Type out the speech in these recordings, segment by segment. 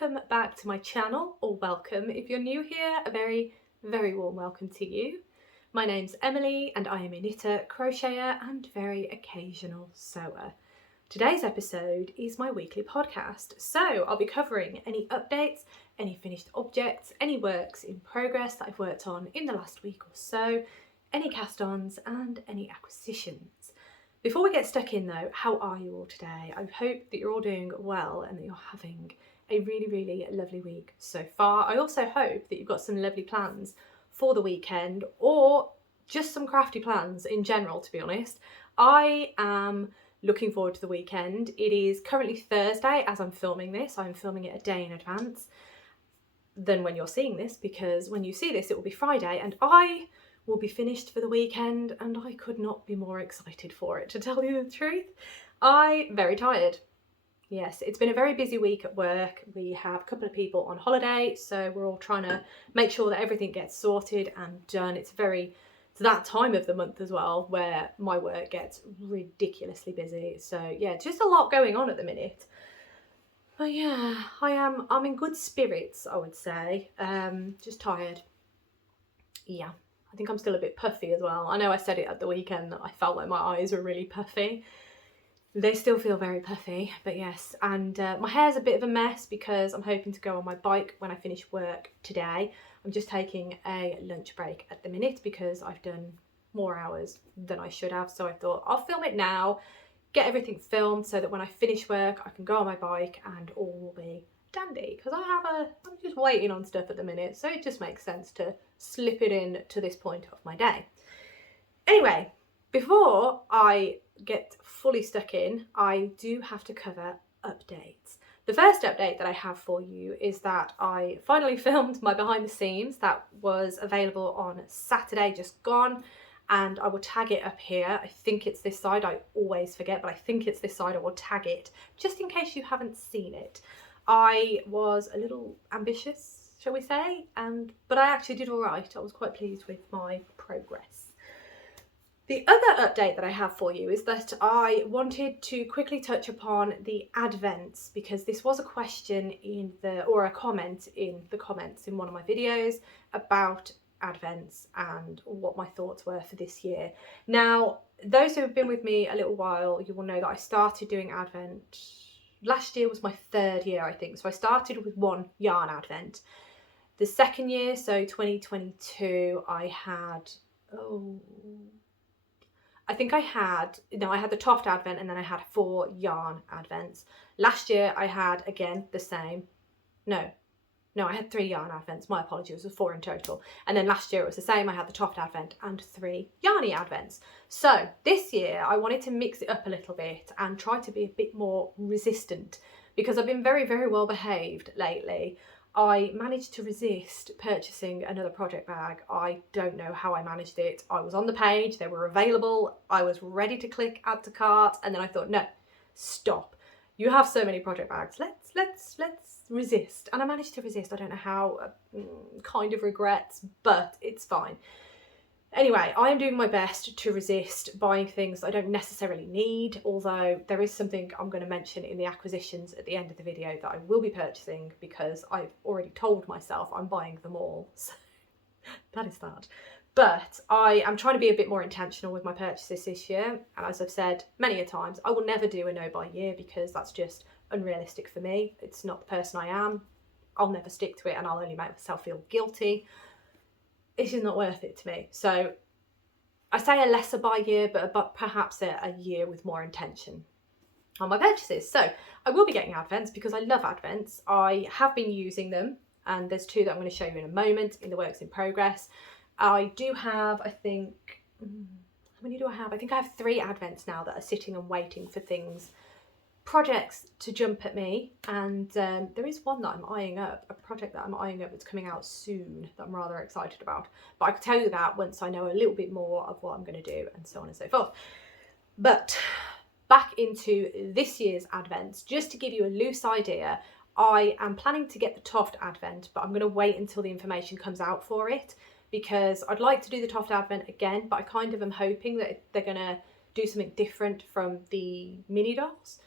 welcome back to my channel, or welcome if you're new here, a very, very warm welcome to you. My name's Emily and I am a knitter, crocheter and very occasional sewer. Today's episode is my weekly podcast, so I'll be covering any updates, any finished objects, any works in progress that I've worked on in the last week or so, any cast-ons and any acquisitions. Before we get stuck in though, how are you all today? I hope that you're all doing well and that you're having a really, really lovely week so far. I also hope that you've got some lovely plans for the weekend, or just some crafty plans in general, to be honest. I am looking forward to the weekend. It is currently Thursday as I'm filming this. I'm filming it a day in advance than when you're seeing this, because when you see this it will be Friday and I will be finished for the weekend, and I could not be more excited for it, to tell you the truth. I'm very tired. Yes, it's been a very busy week at work. We have a couple of people on holiday, so we're all trying to make sure that everything gets sorted and done. It's that time of the month as well where my work gets ridiculously busy. So yeah, just a lot going on at the minute. But yeah, I'm in good spirits, I would say. Just tired. Yeah. I think I'm still a bit puffy as well. I know I said it at the weekend that I felt like my eyes were really puffy. They still feel very puffy, but yes. And my hair's a bit of a mess because I'm hoping to go on my bike when I finish work today. I'm just taking a lunch break at the minute because I've done more hours than I should have. So I thought I'll film it now, get everything filmed so that when I finish work, I can go on my bike and all will be dandy, because I'm just waiting on stuff at the minute, so it just makes sense to slip it in to this point of my day. Anyway, before I get fully stuck in, I do have to cover updates. The first update that I have for you is that I finally filmed my behind the scenes that was available on Saturday just gone, and I will tag it up here. I think it's this side, I always forget, but I think it's this side. I will tag it just in case you haven't seen it. I was a little ambitious, shall we say, but I actually did all right. I was quite pleased with my progress. The other update that I have for you is that I wanted to quickly touch upon the Advents, because this was a question or a comment in the comments in one of my videos about Advents and what my thoughts were for this year. Now, those who have been with me a little while, you will know that I started doing Advent. Last year was my third year, I think. So I started with one yarn Advent. The second year, so 2022, I had the Toft Advent, and then I had 4 yarn Advents. Last year I had, again, the same. No, I had 3 yarn Advents. My apologies, it was 4 in total. And then last year it was the same. I had the Toft Advent and 3 yarny Advents. So this year I wanted to mix it up a little bit and try to be a bit more resistant, because I've been very, very well behaved lately. I managed to resist purchasing another project bag. I don't know how I managed it. I was on the page, they were available, I was ready to click add to cart, and then I thought, no, stop. You have so many project bags. Let's resist. And I managed to resist. I don't know how, kind of regrets, but it's fine. Anyway, I am doing my best to resist buying things I don't necessarily need, although there is something I'm going to mention in the acquisitions at the end of the video that I will be purchasing, because I've already told myself I'm buying them all. So that is that. But I am trying to be a bit more intentional with my purchases this year. And as I've said many a times, I will never do a no buy year, because that's just unrealistic for me. It's not the person I am. I'll never stick to it, and I'll only make myself feel guilty. It's just not worth it to me. So I say a lesser buy year, but perhaps a year with more intention on my purchases. So I will be getting Advents because I love Advents. I have been using them, and there's 2 that I'm going to show you in a moment in the works in progress. I do have, I think, how many do I have? I think I have 3 Advents now that are sitting and waiting for projects to jump at me. And there is one that I'm eyeing up, a project that I'm eyeing up that's coming out soon that I'm rather excited about. But I can tell you that once I know a little bit more of what I'm going to do, and so on and so forth. But back into this year's Advents, just to give you a loose idea, I am planning to get the Toft Advent, but I'm going to wait until the information comes out for it, because I'd like to do the Toft Advent again, but I kind of am hoping that they're going to do something different from the mini dolls.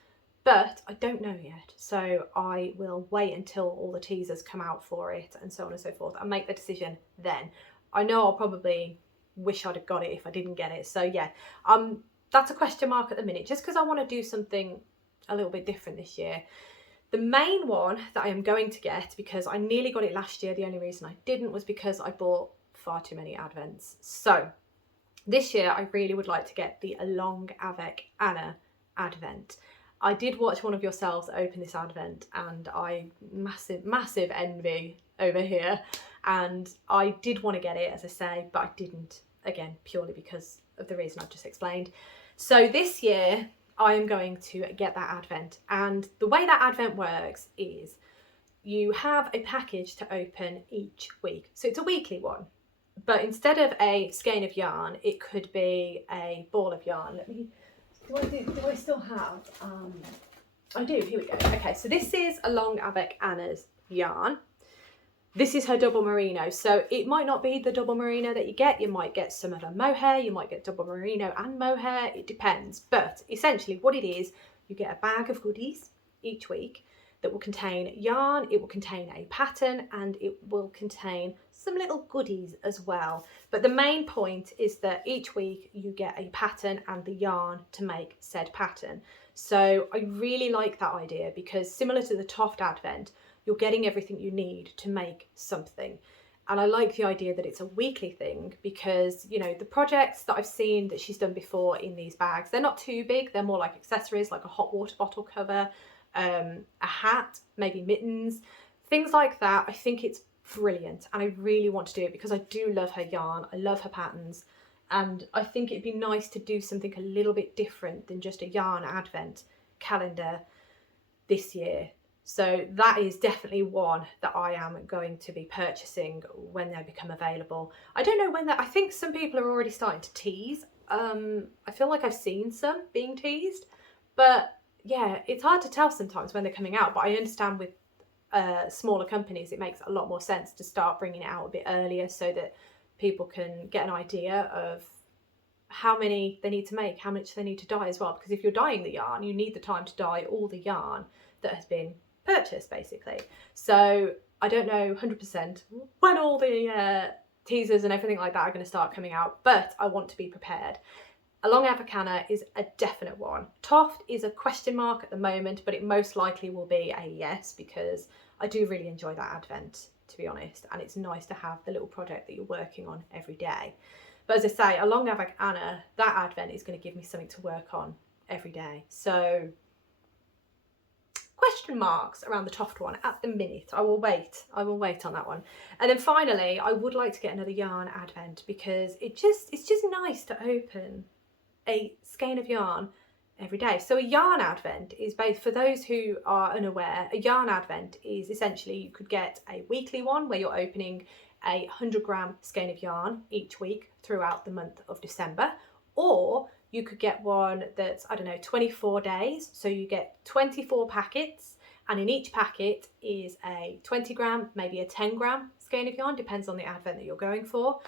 but I don't know yet. So I will wait until all the teasers come out for it and so on and so forth and make the decision then. I know I'll probably wish I'd have got it if I didn't get it. So yeah, that's a question mark at the minute, just because I want to do something a little bit different this year. The main one that I am going to get, because I nearly got it last year, the only reason I didn't was because I bought far too many advents. So this year I really would like to get the Along Avec Anna advent. I did watch one of yourselves open this advent and I massive envy over here, and I did want to get it, as I say, but I didn't, again purely because of the reason I've just explained. So this year I am going to get that advent, and the way that advent works is you have a package to open each week. So it's a weekly one, but instead of a skein of yarn, it could be a ball of yarn. Do I still have, I do, here we go. Okay, so this is Along Avec Anna's yarn. This is her double merino, so it might not be the double merino that you get. You might get some of her mohair, you might get double merino and mohair, it depends. But essentially what it is, you get a bag of goodies each week that will contain yarn, it will contain a pattern, and it will contain some little goodies as well. But the main point is that each week you get a pattern and the yarn to make said pattern. So I really like that idea, because similar to the Toft Advent, you're getting everything you need to make something. And I like the idea that it's a weekly thing, because, you know, the projects that I've seen that she's done before in these bags, they're not too big. They're more like accessories, like a hot water bottle cover, a hat, maybe mittens, things like that. I think it's brilliant, and I really want to do it because I do love her yarn. I love her patterns, and I think it'd be nice to do something a little bit different than just a yarn advent calendar this year. So that is definitely one that I am going to be purchasing when they become available. I don't know when I think some people are already starting to tease. I feel like I've seen some being teased, but yeah, it's hard to tell sometimes when they're coming out. But I understand with smaller companies, it makes a lot more sense to start bringing it out a bit earlier so that people can get an idea of how many they need to make, how much they need to dye as well. Because if you're dyeing the yarn, you need the time to dye all the yarn that has been purchased, basically. So I don't know 100% when all the teasers and everything like that are going to start coming out, but I want to be prepared. Along Avec Anna is a definite one. Toft is a question mark at the moment, but it most likely will be a yes, because I do really enjoy that advent, to be honest, and it's nice to have the little project that you're working on every day. But as I say, Along Avec Anna, that advent is going to give me something to work on every day. So question marks around the Toft one at the minute. I will wait on that one. And then finally, I would like to get another yarn advent, because it's just nice to open a skein of yarn every day. So a yarn advent is based, for those who are unaware, a yarn advent is essentially, you could get a weekly one where you're opening a 100-gram skein of yarn each week throughout the month of December, or you could get one that's, I don't know, 24 days. So you get 24 packets, and in each packet is a 20-gram, maybe a 10-gram skein of yarn, depends on the advent that you're going for.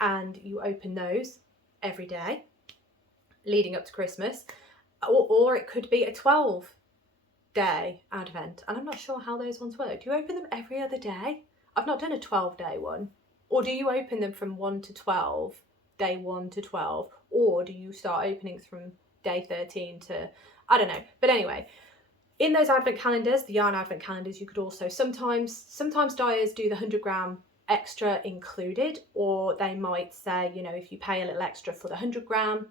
And you open those every day leading up to Christmas. Or it could be a 12-day advent. And I'm not sure how those ones work. Do you open them every other day? I've not done a 12-day one. Or do you open them from 1 to 12, day 1 to 12? Or do you start opening from day 13 to, I don't know. But anyway, in those advent calendars, the yarn advent calendars, you could also sometimes dyers do the 100-gram extra included, or they might say, you know, if you pay a little extra for the 100-gram,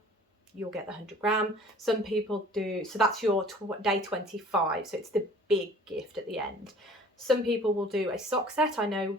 you'll get the 100-gram. Some people do, so that's your day 25, so it's the big gift at the end. Some people will do a sock set. I know,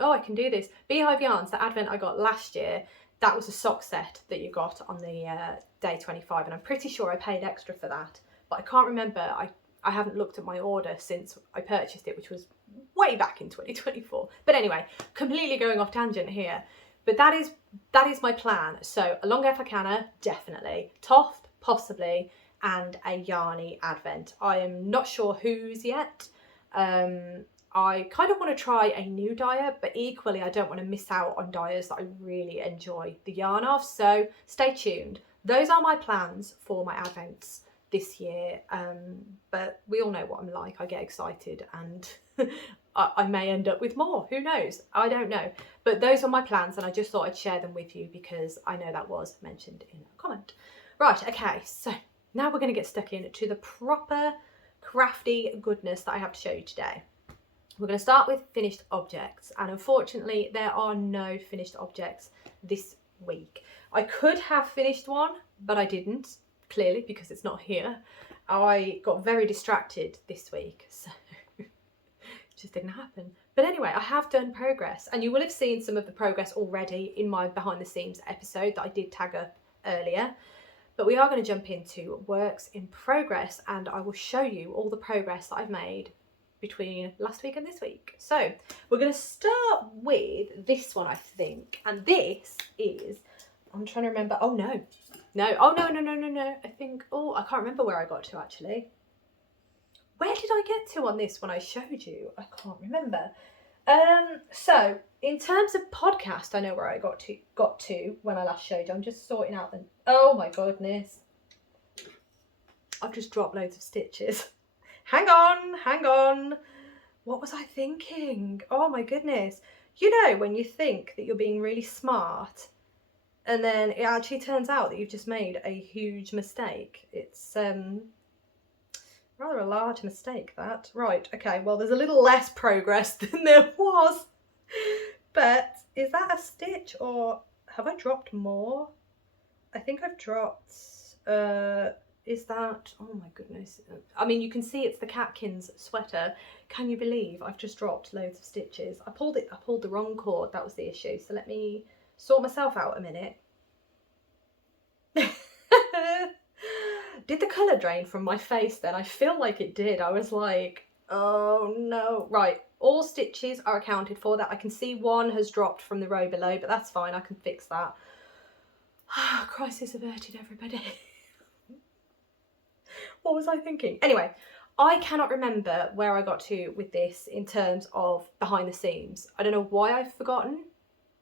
oh, I can do this. Beehive Yarns, the advent I got last year, that was a sock set that you got on the day 25, and I'm pretty sure I paid extra for that, but I can't remember. I haven't looked at my order since I purchased it, which was way back in 2024. But anyway, completely going off tangent here. But that is my plan. So Along Avec Anna, definitely. Toft, possibly, and a yarny advent. I am not sure whose yet. I kind of want to try a new dyer, but equally I don't want to miss out on dyers that I really enjoy the yarn of. So stay tuned. Those are my plans for my advents this year, but we all know what I'm like. I get excited and I may end up with more, who knows, I don't know, but those are my plans and I just thought I'd share them with you because I know that was mentioned in a comment. Right, okay, so now we're going to get stuck into the proper crafty goodness that I have to show you today. We're going to start with finished objects, and unfortunately there are no finished objects this week. I could have finished one, but I didn't, clearly, because it's not here. I got very distracted this week, so it just didn't happen. But anyway, I have done progress, and you will have seen some of the progress already in my behind the scenes episode that I did tag up earlier. But we are going to jump into works in progress, and I will show you all the progress that I've made between last week and this week. So we're going to start with this one, I think, and this is, I'm trying to remember, oh no, I think, oh, I can't remember where I got to actually. Where did I get to on this when I showed you? I can't remember. So in terms of podcast, I know where I got to when I last showed you. I'm just sorting out the, oh my goodness, I've just dropped loads of stitches. Hang on. What was I thinking? Oh my goodness. You know, when you think that you're being really smart and then it actually turns out that you've just made a huge mistake. It's rather a large mistake, that. Right, okay, well, there's a little less progress than there was. But is that a stitch or have I dropped more? I think I've dropped, is that, oh my goodness. I mean, you can see it's the Catkins Sweater. Can you believe I've just dropped loads of stitches? I pulled the wrong cord, that was the issue. So let me sort myself out a minute. Did the colour drain from my face then? I feel like it did. I was like, oh no. Right, all stitches are accounted for. That I can see one has dropped from the row below, but that's fine, I can fix that. Crisis averted, everybody. What was I thinking? Anyway, I cannot remember where I got to with this in terms of behind the scenes. I don't know why I've forgotten,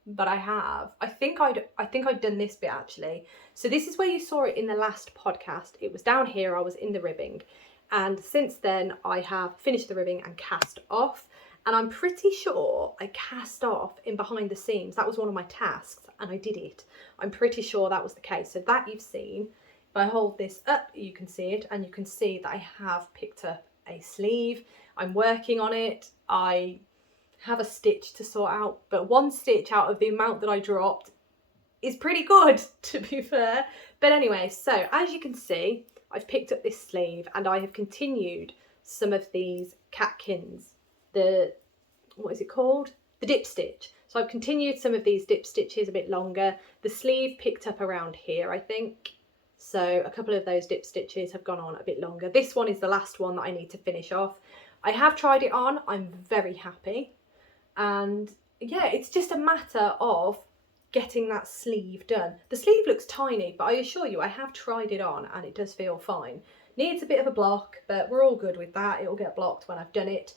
but I have. I think I'd done this bit actually. So this is where you saw it in the last podcast. It was down here, I was in the ribbing. And since then I have finished the ribbing and cast off. And I'm pretty sure I cast off in behind the seams. That was one of my tasks and I did it. I'm pretty sure that was the case. So that you've seen. If I hold this up, you can see it, and you can see that I have picked up a sleeve. I'm working on it. I have a stitch to sort out, but one stitch out of the amount that I dropped is pretty good, to be fair. But anyway, so as you can see, I've picked up this sleeve and I have continued some of these catkins, what is it called? The dip stitch. So I've continued some of these dip stitches a bit longer. The sleeve picked up around here, I think. So a couple of those dip stitches have gone on a bit longer. This one is the last one that I need to finish off. I have tried it on, I'm very happy. And yeah, it's just a matter of getting that sleeve done. The sleeve looks tiny, but I assure you I have tried it on and it does feel fine. Needs a bit of a block, but we're all good with that. It'll get blocked when I've done it.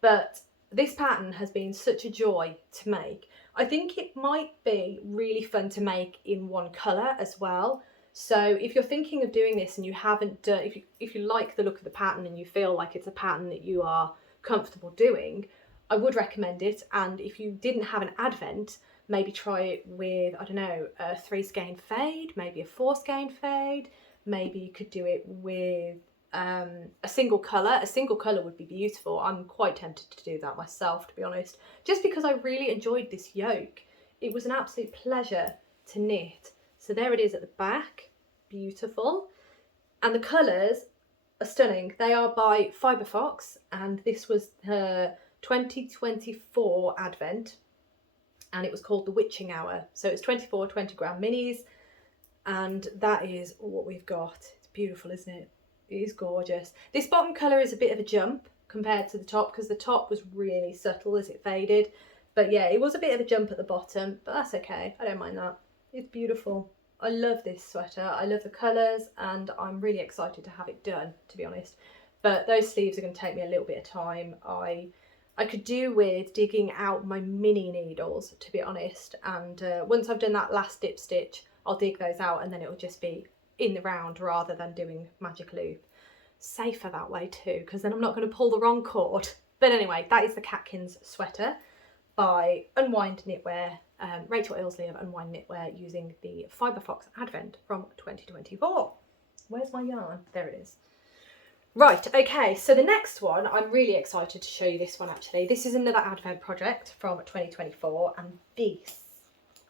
But this pattern has been such a joy to make. I think it might be really fun to make in one colour as well. So if you're thinking of doing this and you haven't done, if you like the look of the pattern and you feel like it's a pattern that you are comfortable doing, I would recommend it. And if you didn't have an advent, maybe try it with, I don't know, a 3 skein fade, maybe a 4 skein fade. Maybe you could do it with a single colour. A single colour would be beautiful. I'm quite tempted to do that myself, to be honest, just because I really enjoyed this yoke. It was an absolute pleasure to knit. So there it is at the back, beautiful. And the colours are stunning. They are by Fibre Fox, and this was her 2024 advent, and it was called the Witching Hour. So it's 24 20-gram minis, and that is what we've got. It's beautiful, isn't it? It is gorgeous. This bottom colour is a bit of a jump compared to the top, because the top was really subtle as it faded. But yeah, it was a bit of a jump at the bottom, but that's okay. I don't mind that. It's beautiful. I love this sweater. I love the colours, and I'm really excited to have it done, to be honest. But those sleeves are going to take me a little bit of time. I could do with digging out my mini needles, to be honest. And once I've done that last dip stitch, I'll dig those out, and then it'll in the round rather than doing magic loop. Safer that way too, because then I'm not going to pull the wrong cord. But anyway, that is the Catkins Sweater by Unwind Knitwear, Rachel Ilsley of Unwind Knitwear, using the Fibre Fox Advent from 2024. Where's my yarn? There it is. Right, okay, so the next one, I'm really excited to show you this one actually. This is another Advent project from 2024, and this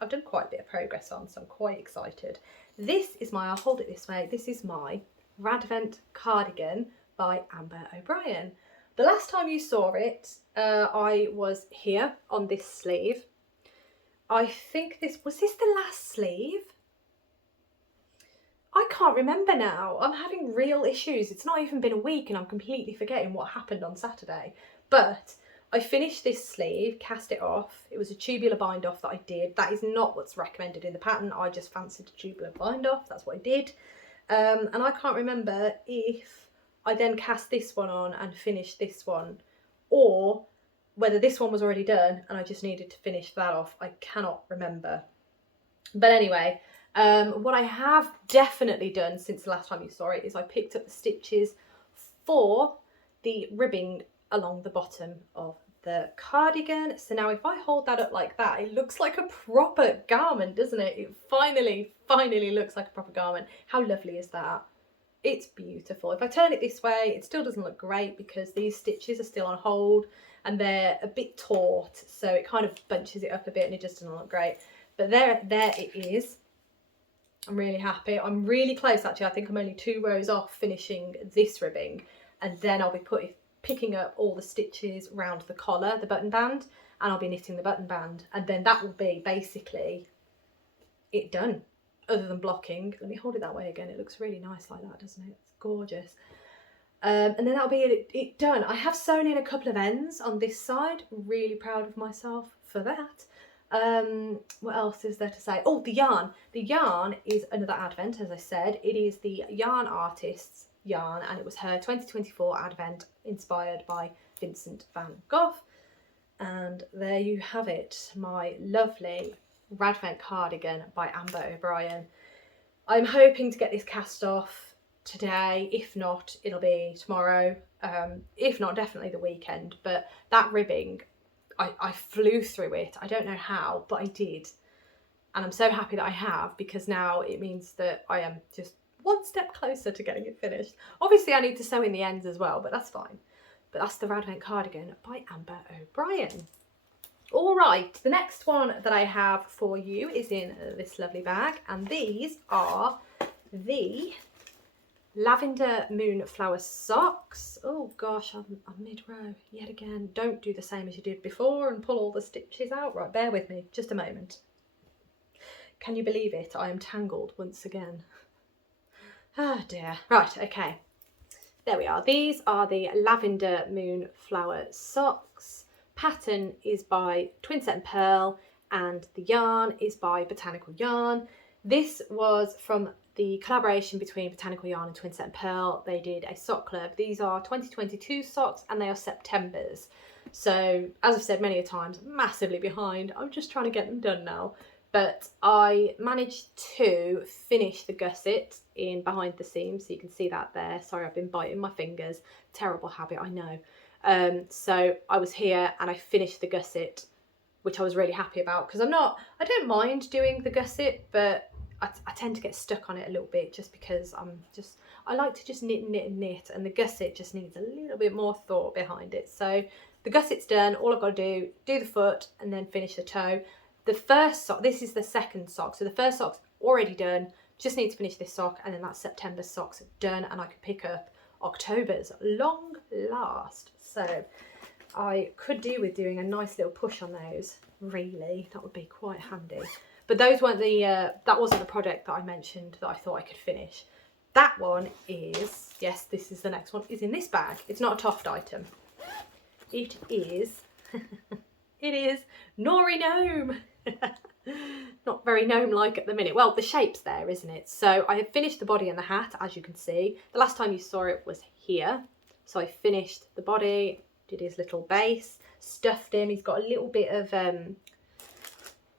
I've done quite a bit of progress on, so I'm quite excited. This is my, I'll hold it this way, this is my Radvent Cardigan by Amber O'Brien. The last time you saw it, I was here on this sleeve. I think was this the last sleeve? I can't remember now. I'm having real issues. It's not even been a week and I'm completely forgetting what happened on Saturday. But I finished this sleeve, cast it off. It was a tubular bind off that I did. That is not what's recommended in the pattern. I just fancied a tubular bind off. That's what I did. And I can't remember if I then cast this one on and finished this one, or whether this one was already done and I just needed to finish that off. I cannot remember. But anyway, what I have definitely done since the last time you saw it is I picked up the stitches for the ribbing along the bottom of the cardigan. So now if I hold that up like that, it looks like a proper garment, doesn't it? It finally looks like a proper garment. How lovely is that? It's beautiful. If I turn it this way, it still doesn't look great because these stitches are still on hold and they're a bit taut, so it kind of bunches it up a bit and it just doesn't look great. But there it is. I'm really happy. I'm really close actually. I think I'm only 2 rows off finishing this ribbing, and then I'll be picking up all the stitches around the collar, the button band, and I'll be knitting the button band, and then that will be basically it done, other than blocking. Let me hold it that way again. It looks really nice like that, doesn't it? It's gorgeous. And then that'll be it done. I have sewn in a couple of ends on this side. Really proud of myself for that. What else is there to say? Oh, the yarn. The yarn is another Advent, as I said. It is the Yarn Artist's yarn, and it was her 2024 Advent, inspired by Vincent van Gogh. And there you have it, my lovely Radvent Cardigan by Amber O'Brien. I'm hoping to get this cast off today. If not, it'll be tomorrow. If not, definitely the weekend. But that ribbing, I flew through it. I don't know how, but I did. And I'm so happy that I have, because now it means that I am just one step closer to getting it finished. Obviously I need to sew in the ends as well, but that's fine. But that's the Radvent Cardigan by Amber O'Brien. All right, the next one that I have for you is in this lovely bag, and these are the Lavender Moonflower socks. Oh gosh, I'm mid-row yet again. Don't do the same as you did before and pull all the stitches out. Right, bear with me just a moment. Can you believe it? I am tangled once again. Ah dear. Right, okay. There we are. These are the Lavender Moonflower socks. Pattern is by Twinset and Pearl, and the yarn is by Botanical Yarn. This was from the collaboration between Botanical Yarn and Twinset and Pearl. They did a sock club. These are 2022 socks and they are September's. So as I've said many a times, massively behind. I'm just trying to get them done now. But I managed to finish the gusset in behind the seams, so you can see that there. Sorry, I've been biting my fingers. Terrible habit, I know. So I was here and I finished the gusset, which I was really happy about, because I don't mind doing the gusset, but I tend to get stuck on it a little bit just because I like to just knit and knit and knit, and the gusset just needs a little bit more thought behind it. So the gusset's done. All I've got to do the foot and then finish the toe. The first sock, this is the second sock, so the first sock's already done, just need to finish this sock, and then that September sock's done, and I can pick up October's long last. So I could do with doing a nice little push on those, really. That would be quite handy. But those weren't that wasn't the project that I mentioned that I thought I could finish. That one is, yes, this is the next one, is in this bag. It's not a Toft item. It is, it is Gnorri Gnome. Not very gnome-like at the minute. Well, the shape's there, isn't it? So I have finished the body and the hat, as you can see. The last time you saw it was here. So I finished the body, did his little base, stuffed him. He's got a little bit of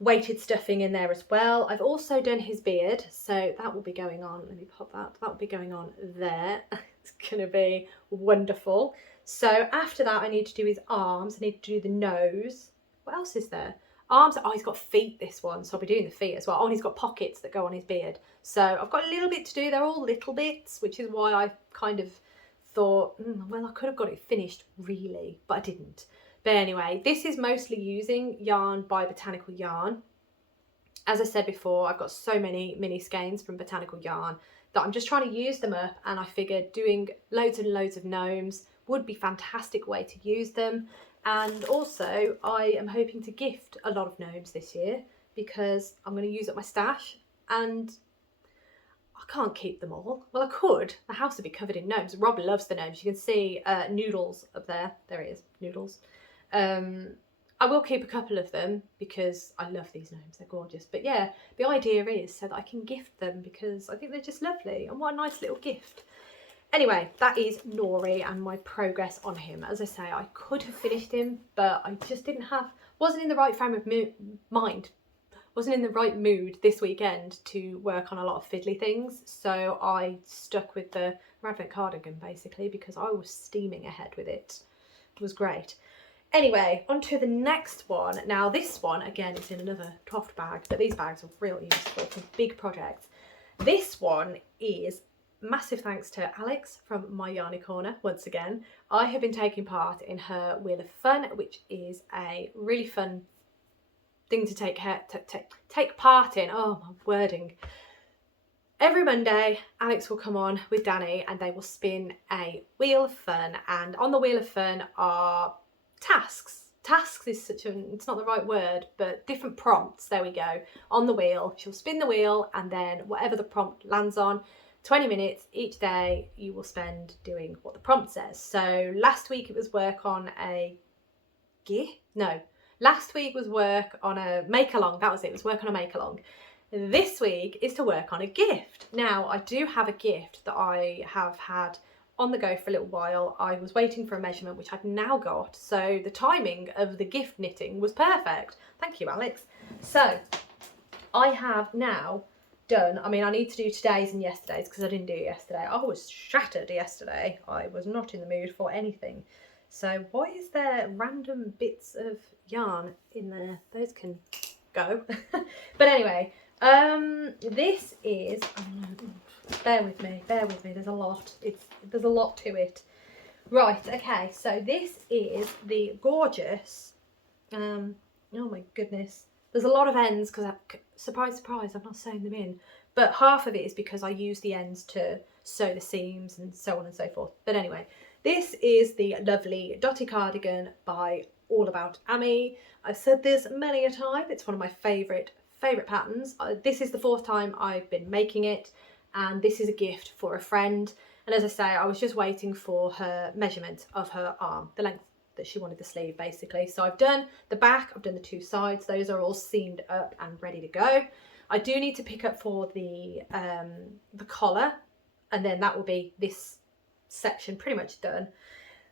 weighted stuffing in there as well. I've also done his beard, so that will be going on. Let me pop that. That will be going on there. It's gonna be wonderful. So after that, I need to do his arms. I need to do the nose. What else is there? Arms. Oh, he's got feet, this one, so I'll be doing the feet as well. Oh, and he's got pockets that go on his beard. So I've got a little bit to do. They're all little bits, which is why I kind of thought, well, I could have got it finished really, but I didn't. But anyway, this is mostly using yarn by Botanical Yarn. As I said before, I've got so many mini skeins from Botanical Yarn that I'm just trying to use them up, and I figured doing loads and loads of gnomes would be a fantastic way to use them. And also I am hoping to gift a lot of gnomes this year because I'm going to use up my stash and I can't keep them all. Well, I could. The house would be covered in gnomes. Rob loves the gnomes. You can see Noodles up there. There he is, Noodles. I will keep a couple of them because I love these gnomes. They're gorgeous. But yeah, the idea is so that I can gift them because I think they're just lovely. And what a nice little gift. Anyway, that is Gnorri and my progress on him. As I say, I could have finished him, but I just wasn't in the right frame of mind. Wasn't in the right mood this weekend to work on a lot of fiddly things. So I stuck with the Radvent Cardigan basically because I was steaming ahead with it. It was great. Anyway, on to the next one. Now this one, again, is in another Toft bag, but these bags are really useful for big projects. This one is massive thanks to Alex from My Yarny Corner once again. I have been taking part in her Wheel of Fun, which is a really fun thing to take part in. Oh, my wording. Every Monday, Alex will come on with Danny and they will spin a Wheel of Fun, and on the Wheel of Fun are tasks. Tasks is it's not the right word, but different prompts, there we go, on the wheel. She'll spin the wheel and then whatever the prompt lands on, 20 minutes each day you will spend doing what the prompt says. So last week it was work on a last week was work on a make-along. That was it. It was work on a make-along. This week is to work on a gift. Now, I do have a gift that I have had on the go for a little while. I was waiting for a measurement, which I've now got. So the timing of the gift knitting was perfect. Thank you, Alex. So I have now done, I mean, I need to do today's and yesterday's because I didn't do it yesterday. I was shattered yesterday. I was not in the mood for anything. So why is there random bits of yarn in there? Those can go. But anyway, this is, bear with me, there's a lot. There's a lot to it. Right, okay, so this is the gorgeous, oh my goodness, there's a lot of ends because surprise, surprise, I'm not sewing them in, but half of it is because I use the ends to sew the seams and so on and so forth. But anyway, this is the lovely Dotty Cardigan by All About Amy. I've said this many a time, it's one of my favourite patterns. This is the 4th time I've been making it, and this is a gift for a friend. And as I say, I was just waiting for her measurement of her arm, the length that she wanted the sleeve basically. So I've done the back, I've done the 2 sides, those are all seamed up and ready to go. I do need to pick up for the collar, and then that will be this section pretty much done,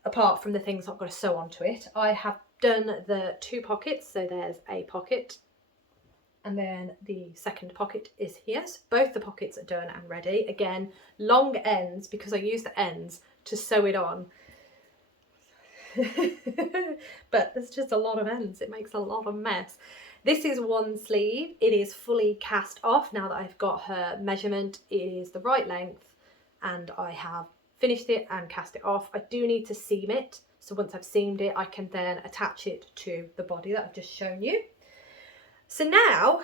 apart from the things I've got to sew onto it. I have done the 2 pockets, so there's a pocket and then the second pocket is here. So both the pockets are done and ready. Again, long ends because I use the ends to sew it on. But there's just a lot of ends, it makes a lot of mess. This is one sleeve. It is fully cast off now that I've got her measurement. It is the right length and I have finished it and cast it off. I do need to seam it, so once I've seamed it I can then attach it to the body that I've just shown you. So now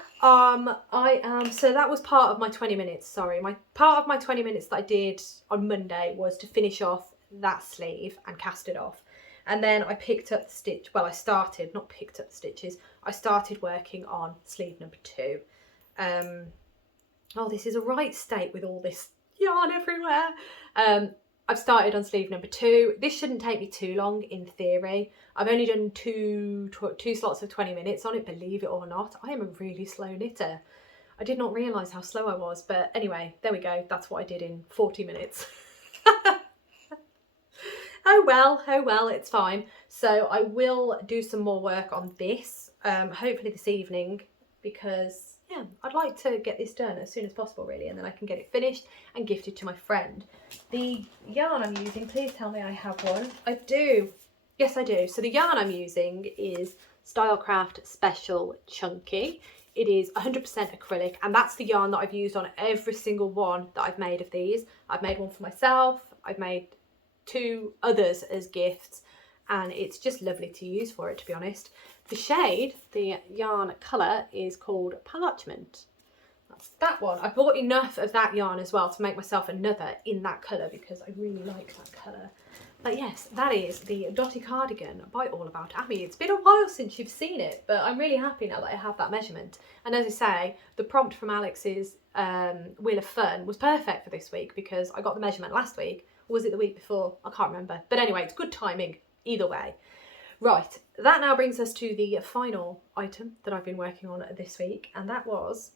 so that was part of my 20 minutes, sorry. Part of my 20 minutes that I did on Monday was to finish off that sleeve and cast it off. And then I picked up the stitch, well I started, not picked up the stitches, I started working on sleeve number 2. Oh, this is a right state with all this yarn everywhere. I've started on sleeve number 2. This shouldn't take me too long in theory. I've only done two slots of 20 minutes on it, believe it or not. I am a really slow knitter. I did not realise how slow I was, but anyway, there we go. That's what I did in 40 minutes. Oh well, it's fine. So I will do some more work on this, hopefully this evening, because yeah, I'd like to get this done as soon as possible really, and then I can get it finished and gifted to my friend. The yarn I'm using, please tell me I have one. I do. Yes, I do. So the yarn I'm using is Stylecraft Special Chunky. It is 100% acrylic, and that's the yarn that I've used on every single one that I've made of these. I've made one for myself, I've made 2 others as gifts, and it's just lovely to use for it, to be honest. The shade, the yarn colour, is called Parchment. That's that one. I bought enough of that yarn as well to make myself another in that colour because I really like that colour. But yes, that is the Dotty Cardigan by All About Abby. It's been a while since you've seen it, but I'm really happy now that I have that measurement. And as I say, the prompt from Alex's Wheel of Fun was perfect for this week because I got the measurement last week. Or was it the week before? I can't remember. But anyway, it's good timing either way. Right, that now brings us to the final item that I've been working on this week, and that was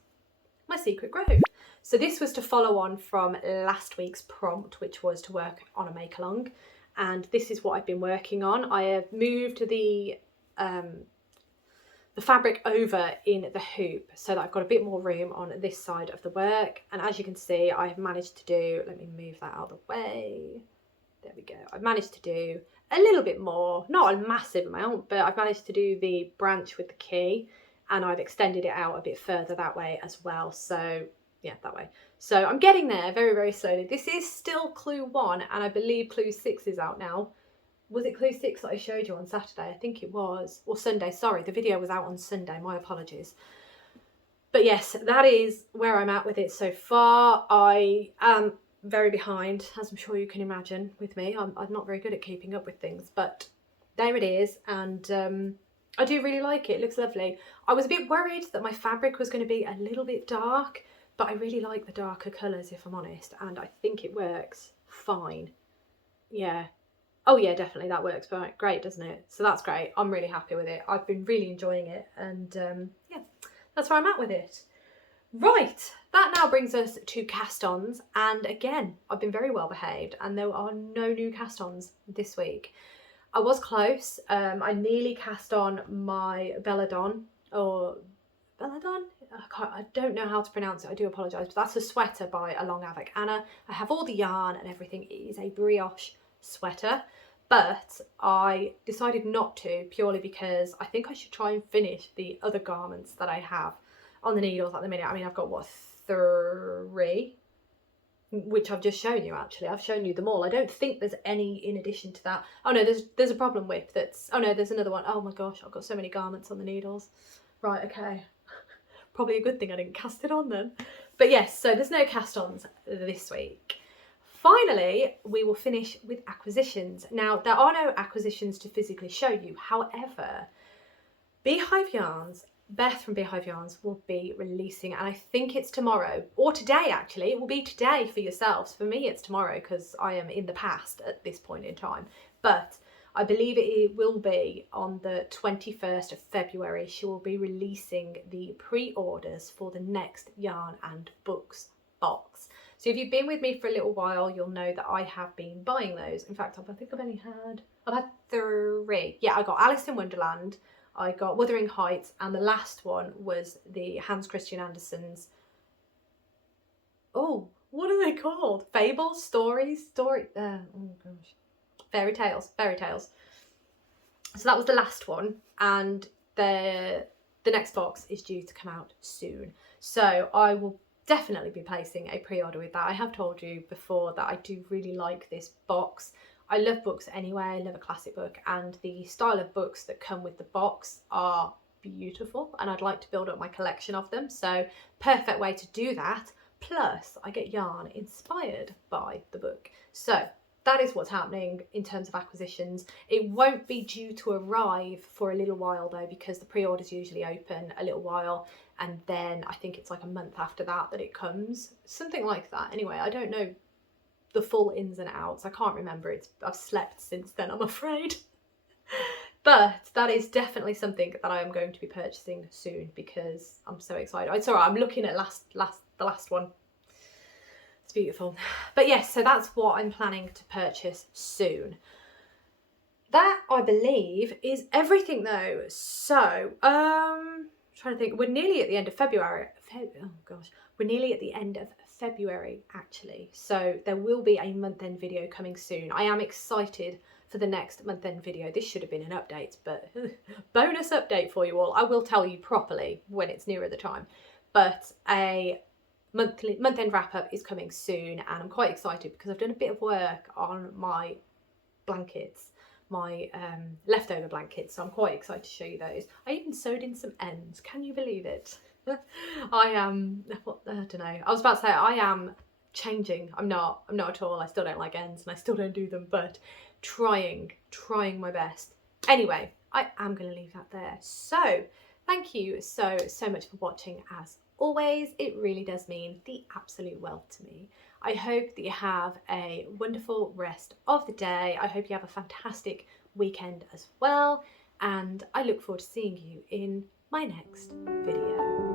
my secret grove. So this was to follow on from last week's prompt, which was to work on a make along, and this is what I've been working on. I have moved the fabric over in the hoop so that I've got a bit more room on this side of the work, and as you can see, I've managed to do, let me move that out of the way, there we go, I've managed to do a little bit more, not a massive amount, but I've managed to do the branch with the key, and I've extended it out a bit further that way as well. So yeah, that way. So I'm getting there very, very slowly. This is still clue 1, and I believe clue 6 is out now. Was it clue 6 that I showed you on Saturday? I think it was, or Sunday, sorry, the video was out on Sunday, my apologies. But yes, that is where I'm at with it so far. I am very behind, as I'm sure you can imagine with me. I'm not very good at keeping up with things, but there it is, and I do really like it. It looks lovely. I was a bit worried that my fabric was going to be a little bit dark, but I really like the darker colours, if I'm honest, and I think it works fine. Yeah. Oh yeah, definitely, that works great, doesn't it? So that's great. I'm really happy with it. I've been really enjoying it, and yeah, that's where I'm at with it. Right, that now brings us to cast-ons, and again, I've been very well behaved, and there are no new cast-ons this week. I was close. I nearly cast on my Belladon, or Belladon? I don't know how to pronounce it, I do apologise, but that's a sweater by Along Avec Anna. I have all the yarn and everything. It is a brioche sweater, but I decided not to, purely because I think I should try and finish the other garments that I have on the needles at the minute. I mean, I've got, what, 3? Which I've just shown you, actually. I've shown you them all. I don't think there's any in addition to that. Oh no, there's a problem with that's, oh no, there's another one. Oh my gosh, I've got so many garments on the needles. Right, okay. Probably a good thing I didn't cast it on then. But yes, so there's no cast-ons this week. Finally, we will finish with acquisitions. Now, there are no acquisitions to physically show you. However, Beehive Yarns, Beth from Beehive Yarns, will be releasing, and I think it's tomorrow, or today actually. It will be today for yourselves. For me, it's tomorrow because I am in the past at this point in time. But I believe it will be on the 21st of February. She will be releasing the pre-orders for the next Yarn and Books box. So if you've been with me for a little while, you'll know that I have been buying those. In fact, I think I've had 3. Yeah, I got Alice in Wonderland, I got Wuthering Heights, and the last one was the Hans Christian Andersen's, oh, what are they called? Fables? Stories? Oh gosh. Fairy tales. So that was the last one, and the next box is due to come out soon. So I will definitely be placing a pre-order with that. I have told you before that I do really like this box. I love books anyway, I love a classic book, and the style of books that come with the box are beautiful, and I'd like to build up my collection of them, so perfect way to do that. Plus I get yarn inspired by the book. So that is what's happening in terms of acquisitions. It won't be due to arrive for a little while though, because the pre-orders usually open a little while, and then I think it's like a month after that it comes, something like that. Anyway, I don't know the full ins and outs. I can't remember. I've slept since then, I'm afraid. But that is definitely something that I am going to be purchasing soon because I'm so excited. It's alright, I'm looking at the last one. It's beautiful. But yes, so that's what I'm planning to purchase soon. That, I believe, is everything though. So, trying trying to think, we're nearly at the end of February. Oh gosh, we're nearly at the end of February actually. So there will be a month-end video coming soon. I am excited for the next month-end video. This should have been an update, but bonus update for you all. I will tell you properly when it's nearer the time. But a month-end wrap-up is coming soon, and I'm quite excited because I've done a bit of work on my blankets, my leftover blankets, so I'm quite excited to show you those. I even sewed in some ends. Can you believe it? I am, I don't know, I was about to say I am changing. I'm not at all. I still don't like ends and I still don't do them, but trying my best. Anyway, I am going to leave that there. So thank you so much for watching. As always, it really does mean the absolute world to me. I hope that you have a wonderful rest of the day. I hope you have a fantastic weekend as well, and I look forward to seeing you in my next video.